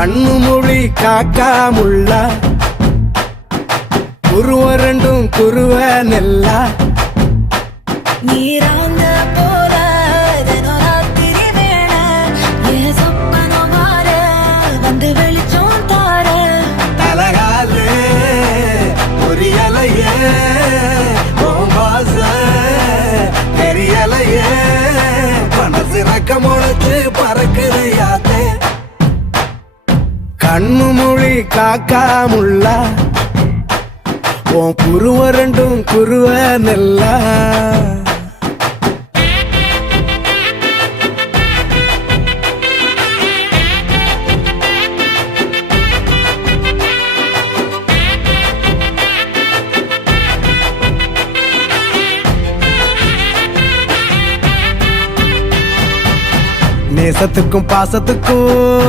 கண்ணு மொழி காக்காமுள்ள குருவரண்டும் குருவ நெல்லா நீராங்க போல ராத்திரி வேள என் சொப்பனம் மாற வந்து வெளிச்சம் தார தலகாலே பொரியலையே ஓம்பாச தெரியலையே மனசு ரக்க முளைச்சு பறக்குறையாத்தே கண்ணு மொழி காக்காமுள்ள உன் குருவரண்டும் குருவ நெல்லா நேசத்துக்கும் பாசத்துக்கும்